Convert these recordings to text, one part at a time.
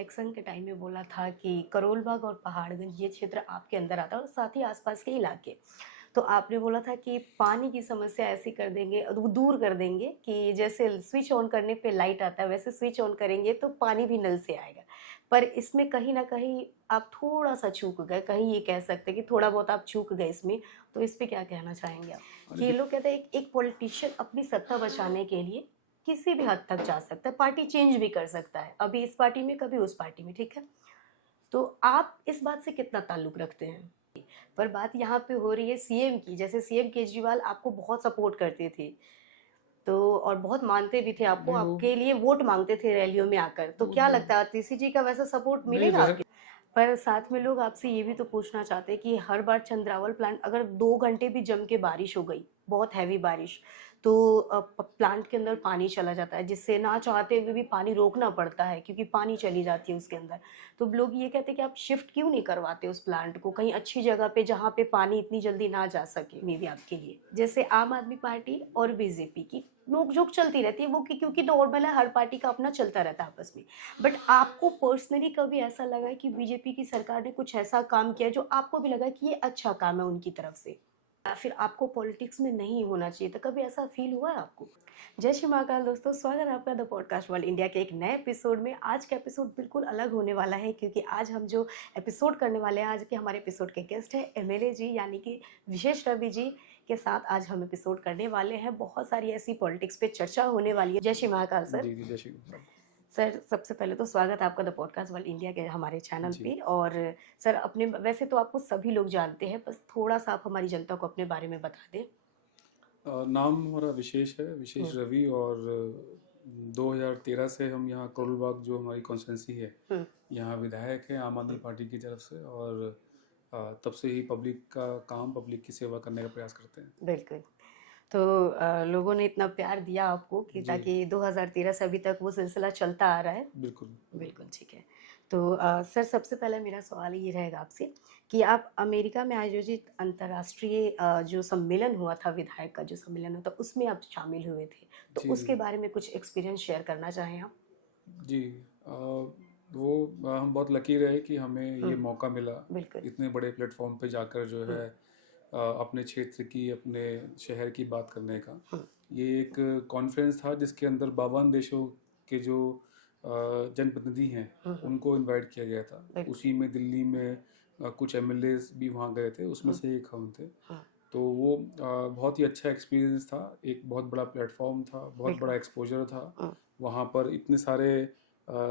Election के time में बोला था कि करोल बाग और पहाड़गंज ये क्षेत्र आपके अंदर आता है और साथ ही आसपास के इलाके। तो आपने बोला था कि पानी की समस्या ऐसी कर देंगे, दूर कर देंगे कि जैसे स्विच ऑन करने पे लाइट आता है वैसे स्विच ऑन करेंगे तो पानी भी नल से आएगा। पर इसमें कहीं न कहीं आप थोड़ा-सा चूक गए, कहीं ये कह सकते हैं कि थोड़ा बहुत आप चूक गए इसमें। तो इस पे क्या कहना चाहेंगे आप? अरे कि ये देख लोग कहते हैं एक पॉलिटिशियन अपनी सत्ता बचाने के लिए किसी भी हद तक जा सकता है, पार्टी चेंज भी कर सकता है, अभी इस पार्टी में कभी उस पार्टी में, ठीक है? तो आप इस बात से कितना ताल्लुक रखते हैं? पर बात यहाँ पे हो रही है सीएम की, जैसे सीएम केजरीवाल आपको बहुत सपोर्ट करते थे, तो और बहुत मानते भी थे आपको, नहीं वो आपके लिए वोट मांगते थे रैलियों में आकर, तो वो क्या तो लगता है आतिशी जी का वैसा सपोर्ट नहीं मिलेगा वैसे आपके? पर साथ में लोग आपसे ये भी तो पूछना चाहते हैं कि हर बार चंद्रावल प्लांट अगर 2 घंटे भी जम के बारिश हो गई, बहुत हैवी बारिश, तो प्लांट के अंदर पानी चला जाता है, जिससे ना चाहते हुए भी पानी रोकना पड़ता है क्योंकि पानी चली जाती है उसके अंदर। तो लोग ये कहते हैं कि आप शिफ्ट क्यों नहीं करवाते उस प्लांट को कहीं अच्छी जगह पे जहाँ पे पानी इतनी जल्दी ना जा सके, मे बी आपके लिए। जैसे आम आदमी पार्टी और बीजेपी की नोक-झोंक चलती रहती है, वो कि क्योंकि नॉर्मल है, हर पार्टी का अपना चलता रहता है आपस में। बट आपको पर्सनली कभी ऐसा लगा है कि बीजेपी की सरकार ने कुछ ऐसा काम किया है जो आपको भी लगा कि ये अच्छा काम है उनकी तरफ से? या फिर आपको पॉलिटिक्स में नहीं होना चाहिए था, कभी ऐसा फील हुआ है आपको? जय श्री महाकाल दोस्तों, स्वागत है आपका द पॉडकास्ट वर्ल्ड इंडिया के एक नए एपिसोड में। आज का एपिसोड बिल्कुल अलग होने वाला है क्योंकि आज हम जो एपिसोड करने वाले हैं, आज के हमारे एपिसोड के गेस्ट हैं एमएलए जी यानी कि विशेष रवि जी के साथ आज हम एपिसोड करने वाले हैं। बहुत सारी ऐसी पॉलिटिक्स पे चर्चा होने वाली है। जय श्री महाकाल सर। जी, जी, जय श्री कृष्ण। सर सबसे पहले तो स्वागत है आपका द पॉडकास्ट वर्ल्ड इंडिया के हमारे चैनल जी। पे। और सर अपने, वैसे तो आपको सभी लोग जानते हैं, बस थोड़ा सा आप हमारी जनता को अपने बारे में बता दें। नाम हमारा विशेष है, विशेष हम्म। रवि, और 2013 से हम यहाँ करोलबाग जो हमारी कॉन्स्टिट्यूंसी है, हम्म। यहाँ विधायक है आम आदमी पार्टी की तरफ से, और तब से ही पब्लिक का काम, पब्लिक की सेवा करने का प्रयास करते हैं। बिल्कुल। तो लोगों ने इतना प्यार दिया आपको कि जी, ताकि 2013 से अभी तक वो सिलसिला चलता आ रहा है। बिल्कुल। बिल्कुल ठीक है। तो सर सबसे पहले मेरा सवाल ये रहेगा आपसे कि आप अमेरिका में आयोजित अंतर्राष्ट्रीय जो सम्मेलन हुआ था, विधायक का जो सम्मेलन हुआ था, उसमें आप शामिल हुए थे, तो जी, उसके बारे में कुछ एक्सपीरियंस शेयर करना चाहें आप? जी। वो हम बहुत लकी रहे कि हमें ये मौका मिला बिल्कुल। इतने बड़े प्लेटफॉर्म पे जाकर जो हुँ। है अपने क्षेत्र की, अपने शहर की बात करने का। हुँ। ये एक कॉन्फ्रेंस था जिसके अंदर 52 देशों के जो जनप्रतिनिधि हैं हुँ। हुँ। उनको इनवाइट किया गया था। बिल्कुल। उसी में दिल्ली में कुछ एमएलएज भी वहाँ गए थे, उसमें हुँ। से एक हम थे। हुँ। तो वो बहुत ही अच्छा एक्सपीरियंस था, एक बहुत बड़ा प्लेटफॉर्म था, बहुत बिल्कुल। बड़ा एक्सपोजर था। हुँ। वहाँ पर इतने सारे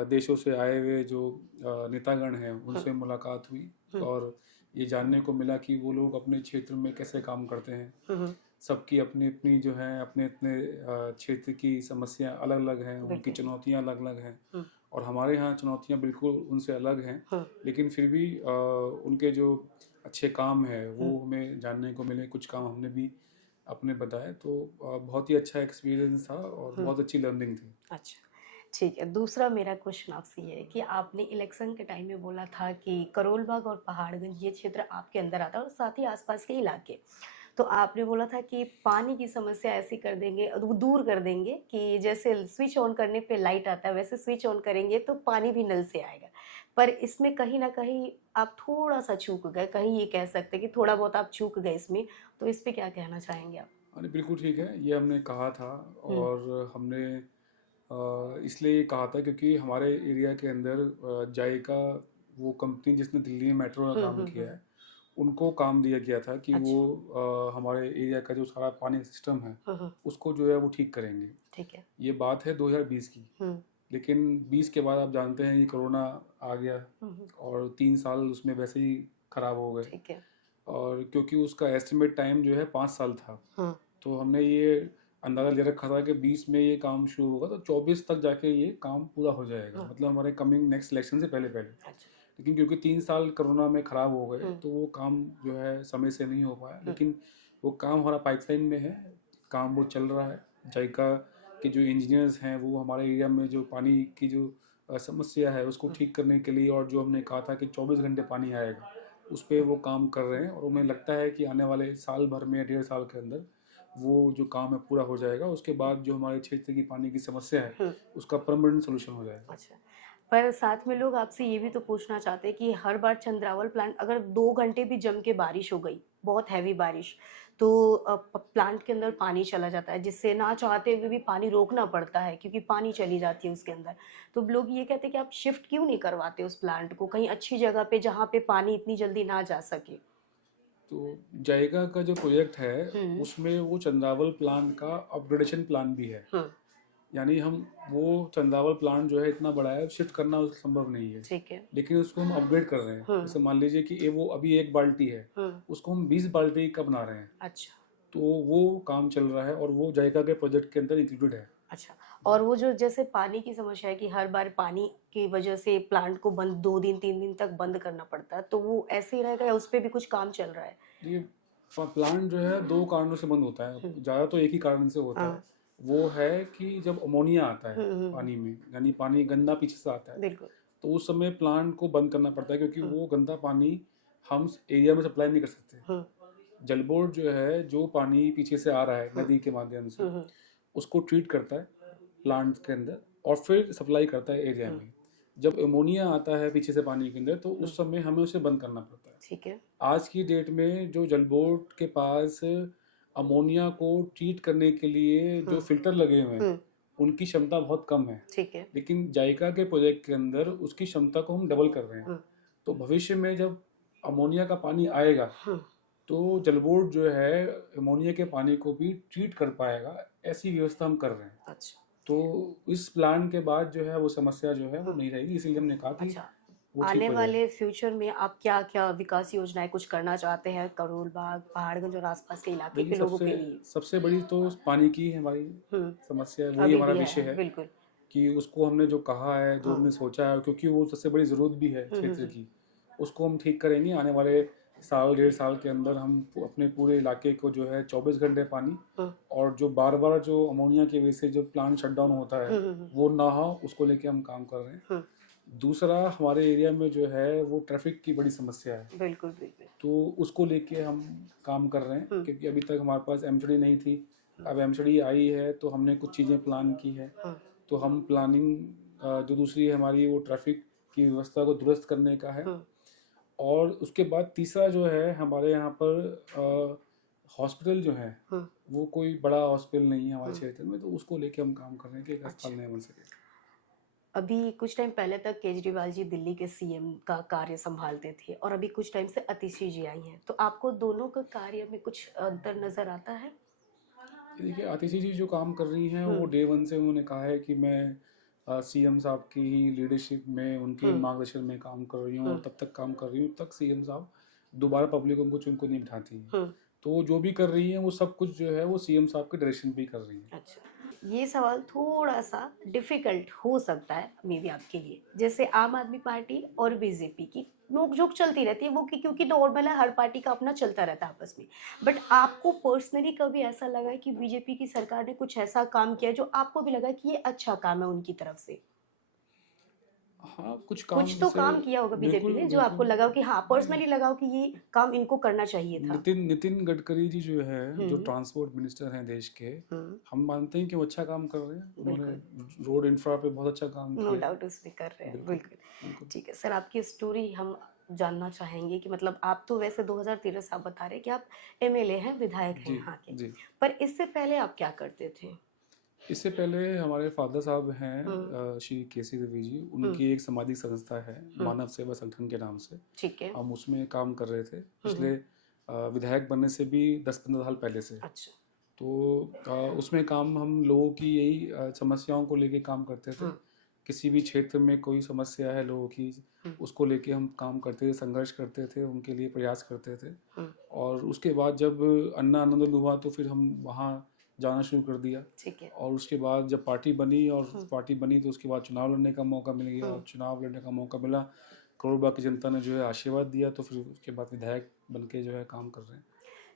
देशों से आए हुए जो नेतागण हैं हुँ। उनसे मुलाकात हुई, हुँ। और ये जानने को मिला कि वो लोग अपने क्षेत्र में कैसे काम करते हैं। हुँ। हुँ। सबकी अपनी अपनी जो है, अपने अपने क्षेत्र की समस्या अलग अलग हैं, उनकी बिल्कुल। चुनौतियाँ अलग अलग हैं, हुँ। और हमारे यहाँ चुनौतियाँ बिल्कुल उनसे अलग हैं। हुँ। लेकिन फिर भी उनके जो अच्छे काम है हुँ। वो हमें जानने को मिले, कुछ काम हमने भी अपने बताए। तो बहुत ही अच्छा एक्सपीरियंस था और हुँ। बहुत अच्छी लर्निंग थी। अच्छा, ठीक है। दूसरा मेरा क्वेश्चन आपसे ये है कि आपने इलेक्शन के टाइम में बोला था कि करोल बाग और पहाड़गंज ये क्षेत्र आपके अंदर आता है और साथ ही आसपास के इलाके। तो आपने बोला था कि पानी की समस्या ऐसी कर देंगे, दूर कर देंगे कि जैसे स्विच ऑन करने पे लाइट आता है वैसे स्विच ऑन करेंगे तो पानी भी नल से आएगा। पर इसमें कहीं न कहीं आप थोड़ा-सा चूक गए, कहीं ये कह सकते हैं कि थोड़ा बहुत आप चूक गए इसमें। तो इस पे क्या कहना चाहेंगे आप? अरे बिल्कुल ठीक है, ये हमने कहा था। हुँ। और हमने इसलिए ये कहा था क्योंकि हमारे एरिया के अंदर जायका, वो कंपनी जिसने दिल्ली में मेट्रो का हुँ। काम हुँ। किया हुँ। है, उनको काम दिया गया था कि वो अच्छा। हमारे एरिया का जो सारा पानी सिस्टम है हुँ। हुँ। उसको जो है वो ठीक करेंगे। ठीक है। ये बात है 2020 की। हुँ। लेकिन 20 के बाद आप जानते हैं ये कोरोना आ गया, हुँ। हुँ। और 3 साल उसमें वैसे ही खराब हो गए। ठीक है। और क्योंकि उसका एस्टिमेट टाइम जो है 5 साल था, हुँ। तो हमने ये अंदाज़ा ले रखा था कि 20 में ये काम शुरू होगा तो 24 तक जाके ये काम पूरा हो जाएगा, हुँ। मतलब हमारे कमिंग नेक्स्ट इलेक्शन से पहले पहले। अच्छा। लेकिन क्योंकि 3 साल कोरोना में ख़राब हो गए हुँ। तो वो काम जो है समय से नहीं हो पाया। हुँ। लेकिन वो काम हमारा पाइपलाइन में है, काम वो चल रहा है। जायका के जो इंजीनियर्स हैं वो हमारे एरिया में जो पानी की जो समस्या है उसको हुँ। ठीक करने के लिए, और जो हमने कहा था कि 24 घंटे पानी आएगा, उस पर वो काम कर रहे हैं। और उन्हें लगता है कि आने वाले साल भर में, 1.5 साल के अंदर वो जो काम है पूरा हो जाएगा। उसके बाद जो हमारे क्षेत्र की पानी की समस्या है हुँ। उसका परमानेंट सोल्यूशन हो जाएगा। अच्छा। पर साथ में लोग आपसे ये भी तो पूछना चाहते हैं कि हर बार चंद्रावल प्लांट अगर 2 घंटे भी जम के बारिश हो गई, बहुत हैवी बारिश, तो प्लांट के अंदर पानी चला जाता है, जिससे ना चाहते हुए भी पानी रोकना पड़ता है क्योंकि पानी चली जाती है उसके अंदर। तो लोग ये कहते हैं कि आप शिफ्ट क्यों नहीं करवाते उस प्लांट को कहीं अच्छी जगह पे जहाँ पे पानी इतनी जल्दी ना जा सके। तो जायका का जो प्रोजेक्ट है हम्म। उसमें वो चंद्रावल प्लांट का अपग्रेडेशन प्लान भी है। हम्म। यानी हम वो चंद्रावल प्लांट जो है इतना बड़ा है, शिफ्ट करना उसका संभव नहीं है, ठीक है। लेकिन उसको हम अपग्रेड कर रहे हैं। जैसे मान लीजिए कि वो अभी 1 बाल्टी है, उसको हम 20 बाल्टी का बना रहे हैं। अच्छा। तो वो काम चल रहा है और वो जायका के प्रोजेक्ट के अंदर इंक्लूडेड है। अच्छा। और वो जो जैसे पानी की समस्या है कि हर बार पानी की वजह से प्लांट को बंद 2 दिन 3 दिन तक बंद करना पड़ता है, तो वो ऐसे ही रहेगा या उस पे भी कुछ काम चल रहा है? ये प्लांट जो है 2 कारणों से बंद होता है, ज़्यादा तो एक ही कारण से होता है। हाँ। वो है कि जब अमोनिया आता है हम्म। पानी में, यानी पानी गंदा पीछे से आता है, बिल्कुल। तो उस समय प्लांट को बंद करना पड़ता है क्योंकि वो गंदा पानी हम एरिया में सप्लाई नहीं कर सकते। जल बोर्ड जो है जो पानी पीछे से आ रहा है नदी के माध्यम से, उसको ट्रीट करता है प्लांट के अंदर और फिर सप्लाई करता है एरिया में। जब अमोनिया आता है पीछे से पानी के अंदर तो उस समय हमें उसे बंद करना पड़ता है। ठीक है। आज की डेट में जो जल बोर्ड के पास अमोनिया को ट्रीट करने के लिए जो फिल्टर लगे हुए हैं उनकी क्षमता बहुत कम है। ठीक है। लेकिन जायका के प्रोजेक्ट के अंदर उसकी क्षमता को हम डबल कर रहे हैं। तो भविष्य में जब अमोनिया का पानी आएगा तो जल बोर्ड जो है अमोनिया के पानी को भी ट्रीट कर पाएगा, ऐसी व्यवस्था हम कर रहे हैं। अच्छा। तो इस प्लान के बाद जो है वो समस्या जो है वो नहीं रहेगी, इसीलिए हमने कहा कि अच्छा। वो ठीक आने हो वाले फ्यूचर में आप क्या क्या विकास योजनाएं कुछ करना चाहते हैं करोल बाग पहाड़गंज और आसपास के इलाके देखिए के लोगों सबसे के लिए? सबसे बड़ी तो पानी की हमारी समस्या है, वही अभी हमारा भी विषय है बिल्कुल। कि उसको हमने जो कहा है, जो हमने सोचा है, क्योंकि वो सबसे बड़ी ज़रूरत भी है क्षेत्र की, उसको हम ठीक करेंगे। आने वाले साल 1.5 साल के अंदर हम अपने पूरे इलाके को जो है 24 घंटे पानी और जो बार बार जो अमोनिया की वजह से जो प्लांट शट डाउन होता है वो ना हो, उसको लेके हम काम कर रहे हैं। दूसरा, हमारे एरिया में जो है वो ट्रैफिक की बड़ी समस्या है, बिल्कुल बिल्कुल। तो उसको लेके हम काम कर रहे हैं क्योंकि अभी तक हमारे पास एमसीडी नहीं थी। अब एमसीडी आई है तो हमने कुछ चीज़ें प्लान की है। तो हम प्लानिंग जो दूसरी है हमारी वो ट्रैफिक की व्यवस्था को दुरुस्त करने का है। और उसके बाद तीसरा जो है हमारे यहाँ पर हॉस्पिटल जो है वो कोई बड़ा हॉस्पिटल नहीं है हमारे क्षेत्र में, तो उसको लेके हम काम कर रहे हैं कि एक अस्पताल नहीं बन सके। अभी कुछ टाइम पहले तक केजरीवाल जी दिल्ली के सीएम का कार्य संभालते थे और अभी कुछ टाइम से अतिशी जी आई हैं, तो आपको दोनों का कार्य में कुछ अंतर नजर आता है? देखिए आतिशी जी जो काम कर रही हैं वो डे 1 से उन्होंने कहा है कि मैं सीएम साहब की ही लीडरशिप में उनके मार्गदर्शन में काम कर रही हूँ और तब तक काम कर रही हूँ तक सीएम साहब दोबारा पब्लिक उनको चुन को नहीं बिठाती है। तो वो जो भी कर रही हैं वो सब कुछ जो है वो सीएम साहब के डायरेक्शन पे कर रही हैं। अच्छा। ये सवाल थोड़ा सा डिफिकल्ट हो सकता है मे बी आपके लिए, जैसे आम आदमी पार्टी और बीजेपी की नोकझोंक चलती रहती है, वो क्योंकि नॉर्मल है, हर पार्टी का अपना चलता रहता है आपस में। बट आपको पर्सनली कभी ऐसा लगा है कि बीजेपी की सरकार ने कुछ ऐसा काम किया जो आपको भी लगा कि ये अच्छा काम है उनकी तरफ से? हाँ कुछ काम कुछ तो जैसे काम किया होगा बीजेपी बिल्कुल ने जो आपको बिल्कुल लगा कि हाँ पर्सनली लगा हो कि ये काम इनको करना चाहिए था। नितिन गडकरी जी जो है जो ट्रांसपोर्ट मिनिस्टर हैं देश के, हम मानते हैं कि वो अच्छा काम कर रहे हैं। उन्होंने रोड इंफ्रा पे बहुत अच्छा काम नो किया। डाउट उसमें कर रहे हैं बिल्कुल। ठीक है सर, आपकी स्टोरी हम जानना चाहेंगे कि मतलब आप तो वैसे 2013 से आप बता रहे हैं कि आप एमएलए हैं, विधायक हैं यहाँ के, जी। पर इससे पहले आप क्या करते थे? इससे पहले हमारे फादर साहब हैं श्री केसी देवी जी, उनकी एक सामाजिक संस्था है मानव सेवा संगठन के नाम से। ठीक है। हम उसमें काम कर रहे थे पिछले विधायक बनने से भी 10-15 साल पहले से। अच्छा। तो उसमें काम हम लोगों की यही समस्याओं को लेके काम करते थे। किसी भी क्षेत्र में कोई समस्या है लोगों की, उसको लेके हम काम करते थे, संघर्ष करते थे, उनके लिए प्रयास करते थे। और उसके बाद जब अन्ना आंदोलन हुआ तो फिर हम वहाँ जाना शुरू कर दिया। ठीक है। और उसके बाद जब पार्टी बनी तो उसके बाद चुनाव लड़ने का मौका मिल गया और चुनाव लड़ने का मौका मिला, करोड़ बाग की जनता ने जो है आशीर्वाद दिया, तो फिर उसके बाद विधायक बन के जो है काम कर रहे हैं।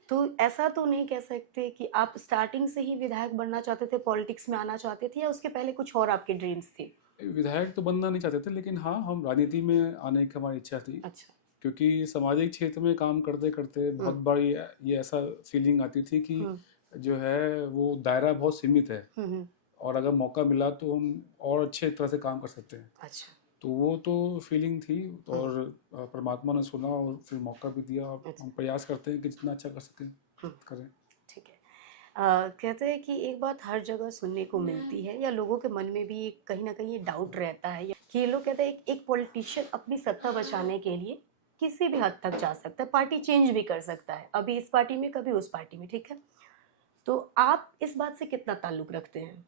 तो ऐसा तो नहीं कह सकते कि आप स्टार्टिंग से ही विधायक बनना चाहते थे, पॉलिटिक्स में आना चाहते थे, या उसके पहले कुछ और आपके ड्रीम्स थे? विधायक तो बनना नहीं चाहते थे, लेकिन हाँ हम राजनीति में आने की हमारी इच्छा थी। अच्छा। क्योंकि सामाजिक क्षेत्र में काम करते करते बहुत बार ये ऐसा फीलिंग आती थी कि जो है वो दायरा बहुत सीमित है और अगर मौका मिला तो हम और अच्छे तरह से काम कर सकते हैं। अच्छा। तो वो तो फीलिंग थी। और परमात्मा ने सुना और फिर मौका भी दिया, और अच्छा। हम प्रयास करते हैं कि जितना अच्छा कर सकें करें। ठीक है। कहते हैं कि एक बात हर जगह सुनने को मिलती है, या लोगों के मन में भी कहीं ना कहीं ये डाउट रहता है, कि ये लोग कहते हैं एक पॉलिटिशियन अपनी सत्ता बचाने के लिए किसी भी हद तक जा सकता है, पार्टी चेंज भी कर सकता है, अभी इस पार्टी में कभी उस पार्टी में, ठीक है। तो आप इस बात से कितना ताल्लुक रखते हैं?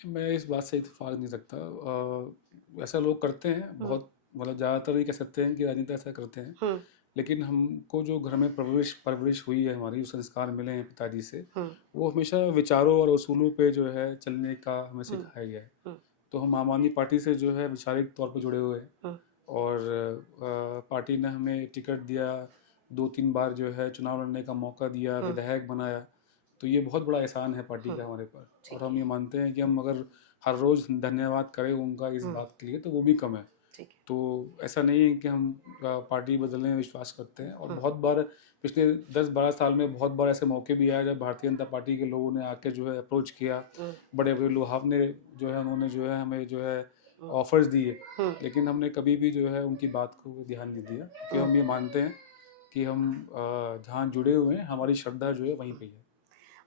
मैं इस बात से इत्तेफाक नहीं रखता। ऐसा लोग करते हैं बहुत, मतलब ज़्यादातर ही कह सकते हैं कि राजनीति ऐसा करते हैं। लेकिन हमको जो घर में परवरिश परवरिश हुई है, हमारी जो संस्कार मिले हैं पिताजी से, वो हमेशा विचारों और उसूलों पे जो है चलने का हमें सिखाया गया है। तो हम आम आदमी पार्टी से जो है वैचारिक तौर पर जुड़े हुए हैं, और पार्टी ने हमें टिकट दिया, 2-3 बार जो है चुनाव लड़ने का मौका दिया, विधायक बनाया। तो ये बहुत बड़ा एहसान है पार्टी का हमारे पर, और हम ये मानते हैं कि हम अगर हर रोज़ धन्यवाद करें उनका इस बात के लिए तो वो भी कम है। तो ऐसा नहीं है कि हम पार्टी बदलने में विश्वास करते हैं, और बहुत बार पिछले 10-12 साल में बहुत बार ऐसे मौके भी आए जब भारतीय जनता पार्टी के लोगों ने आके जो है अप्रोच किया, बड़े बड़े लुहावने जो है उन्होंने जो है हमें जो है ऑफर्स दिए, लेकिन हमने कभी भी जो है उनकी बात को ध्यान नहीं दिया, क्योंकि हम ये मानते हैं कि हम जहाँ जुड़े हुए हैं हमारी श्रद्धा जो है वहीं पे है।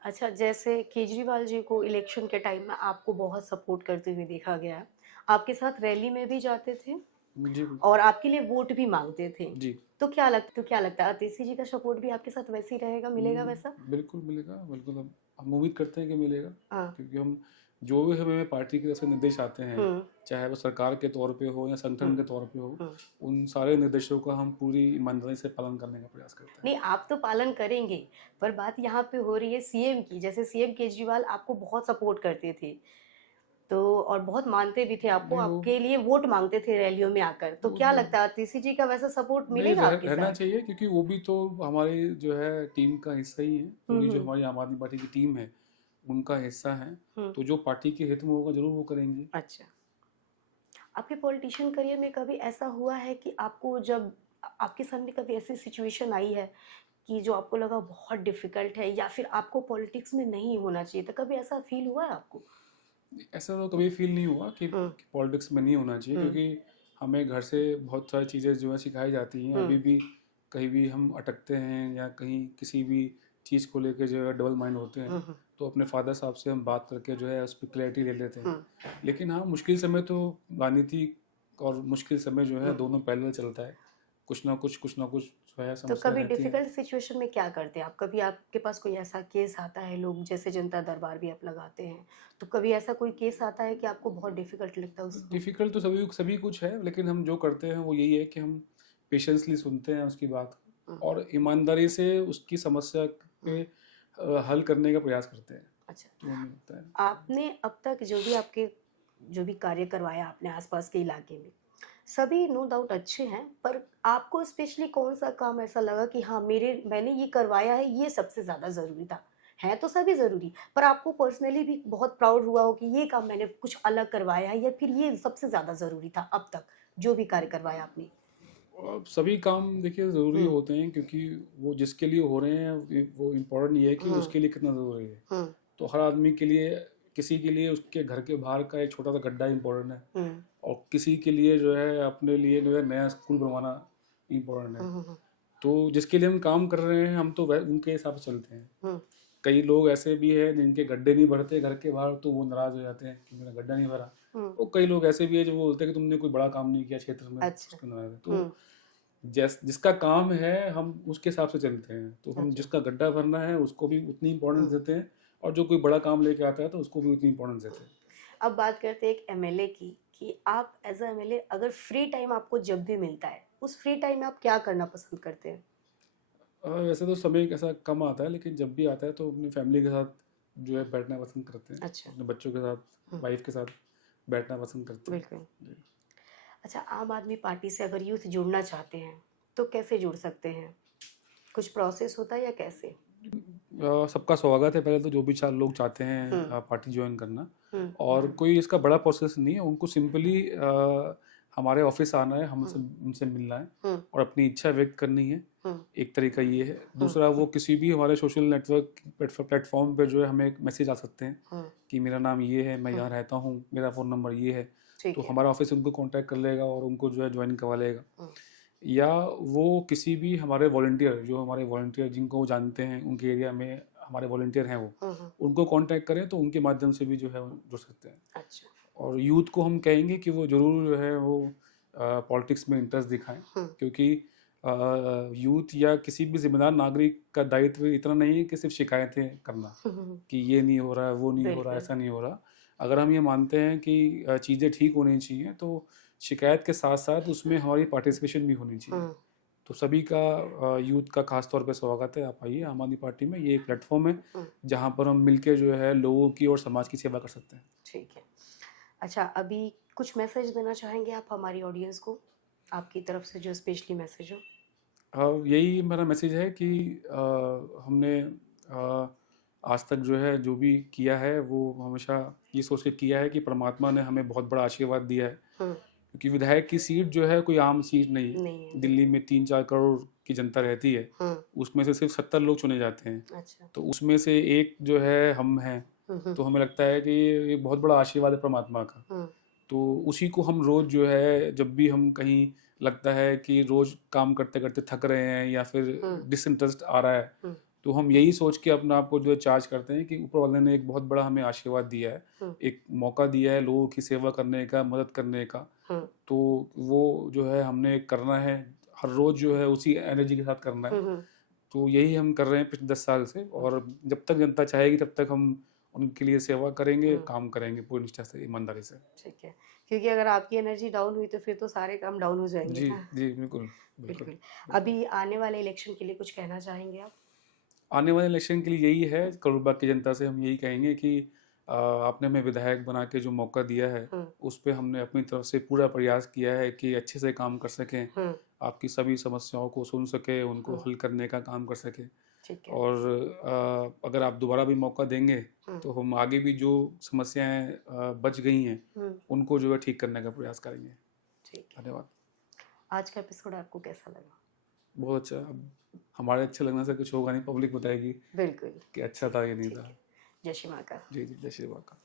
अच्छा, जैसे केजरीवाल जी को इलेक्शन के टाइम में आपको बहुत सपोर्ट करते हुए देखा गया है, आपके साथ रैली में भी जाते थे जी और आपके लिए वोट भी मांगते थे। जी। तो क्या लगता है, अतीशी जी का सपोर्ट भी आपके साथ वैसे ही रहेगा, मिलेगा वैसा? बिल्कुल मिलेगा, बिल्कुल। हम उम्मीद करते हैं कि मिलेगा, हाँ। क्योंकि हम जो भी हमें पार्टी की तरफ से निर्देश आते हैं, चाहे वो सरकार के तौर पे हो या संगठन के तौर पे हो, उन सारे निर्देशों का हम पूरी ईमानदारी से पालन करने का प्रयास करते हैं। नहीं, आप तो पालन करेंगे, पर बात यहाँ पे हो रही है सीएम की। जैसे सीएम केजरीवाल आपको बहुत सपोर्ट करते थे, तो और बहुत मानते भी थे आपको, आपके लिए वोट मांगते थे रैलियों में आकर। तो क्या लगता है, अतीशी जी का वैसा सपोर्ट मिलेगा आपके रहना साथ? चाहिए, क्योंकि वो भी तो हमारी जो है टीम का हिस्सा ही है। पूरी जो हमारी आम आदमी पार्टी की टीम है उनका हिस्सा है, तो जो पार्टी के हित में होगा जरूर वो करेंगे। अच्छा, आपके पॉलिटिशियन करियर में कभी ऐसा हुआ है कि आपको जब आपके सामने कभी ऐसी सिचुएशन आई है कि जो आपको लगा बहुत डिफिकल्ट है, या फिर आपको पॉलिटिक्स में नहीं होना चाहिए था, कभी ऐसा फील हुआ है आपको? ऐसा तो कभी फील नहीं हुआ कि पॉलिटिक्स में नहीं होना चाहिए, क्योंकि हमें घर से बहुत सारी चीज़ें जो है सिखाई जाती हैं। अभी भी कहीं भी हम अटकते हैं या कहीं किसी भी चीज़ को लेकर जो है डबल माइंड होते हैं, तो अपने फादर साहब से हम बात करके जो है उस पर क्लैरिटी ले लेते हैं। लेकिन हाँ, मुश्किल समय तो राजनीति और मुश्किल समय जो है दोनों पैरेलल चलता है, कुछ ना कुछ जो है तो समस्या कभी रहती है। डिफिकल्ट सिचुएशन में क्या करते हैं आप? कभी आपके पास कोई ऐसा केस आता है, लोग जैसे जनता दरबार भी आप लगाते हैं, तो कभी ऐसा कोई केस आता है कि आपको बहुत डिफिकल्ट लगता है उसको? डिफिकल्ट तो सभी कुछ है, लेकिन हम जो करते हैं वो यही है कि हम पेशेंसली सुनते हैं उसकी बात और ईमानदारी से उसकी समस्या के हल करने का प्रयास करते हैं। अच्छा, तो हमें लगता है आपने अब तक जो भी कार्य करवाया आपने आसपास के इलाके में, सभी नो डाउट अच्छे हैं, पर आपको स्पेशली कौन सा काम ऐसा लगा कि हाँ, मैंने ये करवाया है, ये सबसे ज़्यादा ज़रूरी था? है तो सभी ज़रूरी, पर आपको पर्सनली भी बहुत प्राउड हुआ हो कि ये काम मैंने कुछ अलग करवाया है, या फिर ये सबसे ज़्यादा ज़रूरी था अब तक जो भी कार्य करवाया आपने? और सभी काम देखिए ज़रूरी होते हैं, क्योंकि वो जिसके लिए हो रहे हैं वो इम्पोर्टेंट ये है कि उसके लिए कितना ज़रूरी है। तो हर आदमी के लिए, किसी के लिए उसके घर के बाहर का एक छोटा सा गड्ढा इम्पोर्टेंट है, और किसी के लिए जो है अपने लिए जो है नया स्कूल बनवाना इम्पोर्टेंट है। तो जिसके लिए हम काम कर रहे हैं हम तो उनके हिसाब से चलते हैं। कई लोग ऐसे भी हैं जिनके गड्ढे नहीं भरते घर के बाहर, तो वो नाराज हो जाते हैं कि मेरा गड्ढा नहीं भरा। और कई लोग ऐसे भी हैं जो बोलते हैं कि तुमने कोई बड़ा काम नहीं किया क्षेत्र में। अच्छा। उसके नाराज है। तो जिसका काम है हम उसके हिसाब से चलते हैं। तो हम जिसका गड्ढा भरना है उसको भी उतनी इंपॉर्टेंस देते हैं, और जो कोई बड़ा काम लेके आता है तो उसको भी उतनी इंपॉर्टेंस देते हैं। अब बात करते हैं एक एमएलए की, कि आप एज अ एमएलए अगर फ्री टाइम आपको जब भी मिलता है, उस फ्री टाइम में आप क्या करना पसंद करते हैं? वैसे तो समय ऐसा कम आता है, लेकिन जब भी आता है तो अपनी फैमिली के साथ जो है बैठना पसंद करते हैं। अच्छा। अपने बच्चों के साथ, वाइफ के साथ बैठना पसंद करते हैं। बिल्कुल। अच्छा, आम आदमी पार्टी से अगर यूथ जुड़ना चाहते हैं तो कैसे जुड़ सकते हैं? कुछ प्रोसेस होता है या कैसे? सबका स्वागत है। पहले तो जो भी 4 लोग चाहते हैं पार्टी ज्वाइन करना, और कोई इसका बड़ा प्रोसेस नहीं है, उनको सिंपली हमारे ऑफिस आना है, हमसे उनसे मिलना है और अपनी इच्छा व्यक्त करनी है। एक तरीका ये है। दूसरा, वो किसी भी हमारे सोशल नेटवर्क प्लेटफॉर्म पे जो है हमें एक मैसेज आ सकते हैं कि मेरा नाम ये है, मैं यहाँ रहता हूँ, मेरा फ़ोन नंबर ये है, ठीक तो है। हमारा ऑफिस उनको कांटेक्ट कर लेगा और उनको जो है ज्वाइन करवा लेगा, हम्म, या वो किसी भी हमारे वॉलंटियर, जो हमारे वॉलंटियर जिनको वो जानते हैं, उनके एरिया में हमारे वॉलंटियर हैं वो, उनको कांटेक्ट करें तो उनके माध्यम से भी जो है वो जुड़ सकते हैं। अच्छा। और यूथ को हम कहेंगे कि वो ज़रूर जो है वो पॉलिटिक्स में इंटरेस्ट दिखाएं, क्योंकि यूथ या किसी भी जिम्मेदार नागरिक का दायित्व इतना नहीं है कि सिर्फ शिकायतें करना कि ये नहीं हो रहा है, वो नहीं हो रहा है, बिल्कुल। ऐसा नहीं हो रहा। अगर हम ये मानते हैं कि चीज़ें ठीक होनी चाहिए तो शिकायत के साथ साथ उसमें हमारी पार्टिसिपेशन भी होनी चाहिए। तो सभी का यूथ का खास तौर पे स्वागत है, आप आइए आम आदमी पार्टी में। ये एक प्लेटफॉर्म है जहाँ पर हम मिलके जो है लोगों की और समाज की सेवा कर सकते हैं। ठीक है। अच्छा, अभी कुछ मैसेज देना चाहेंगे आप हमारी ऑडियंस को, आपकी तरफ से जो स्पेशली मैसेज हो? यही मेरा मैसेज है कि हमने आज तक जो है जो भी किया है वो हमेशा ये सोच के किया है कि परमात्मा ने हमें बहुत बड़ा आशीर्वाद दिया है, क्योंकि विधायक की सीट जो है कोई आम सीट नहीं है। नहीं है। दिल्ली में 3-4 करोड़ की जनता रहती है, उसमें से सिर्फ 70 लोग चुने जाते हैं। अच्छा। तो उसमें से एक जो है हम हैं, तो हमें लगता है कि ये एक बहुत बड़ा आशीर्वाद है परमात्मा का। तो उसी को हम रोज़ जो है, जब भी हम कहीं लगता है कि रोज़ काम करते करते थक रहे हैं या फिर डिसइंटरेस्ट आ रहा है, तो हम यही सोच के अपने आप को जो है चार्ज करते हैं कि ऊपर वाले ने एक बहुत बड़ा हमें आशीर्वाद दिया है, एक मौका दिया है लोगों की सेवा करने का, मदद करने का। तो वो जो है हमने करना है, हर रोज़ जो है उसी एनर्जी के साथ करना है। तो यही हम कर रहे हैं पिछले 10 साल से, और जब तक जनता चाहेगी तब तक हम उनके लिए सेवा करेंगे, काम करेंगे पूरी निष्ठा से, ईमानदारी से। ठीक है, क्योंकि अगर आपकी एनर्जी डाउन हुई तो फिर तो सारे काम डाउन हो जाएंगे जी ना। जी, बिल्कुल बिल्कुल। बिल्कुल। अभी आने वाले इलेक्शन के लिए कुछ कहना चाहेंगे आप? आने वाले इलेक्शन के लिए यही है, करोड़ बाग की जनता से हम यही कहेंगे कि आपने हमें विधायक बना के जो मौका दिया है, उस पर हमने अपनी तरफ से पूरा प्रयास किया है कि अच्छे से काम कर सकें, आपकी सभी समस्याओं को सुन सके, उनको हल करने का काम कर सके। ठीक है। और अगर आप दोबारा भी मौका देंगे तो हम आगे भी जो समस्याएं बच गई हैं उनको जो है ठीक करने का प्रयास करेंगे। ठीक है। धन्यवाद। आज का एपिसोड आपको कैसा लगा? बहुत अच्छा। अब हमारे अच्छे लगने से कुछ होगा नहीं, पब्लिक बताएगी बिल्कुल कि अच्छा था या नहीं ठीक था। है। जय श्री माँ का। जी जी, जय श्री माँ का।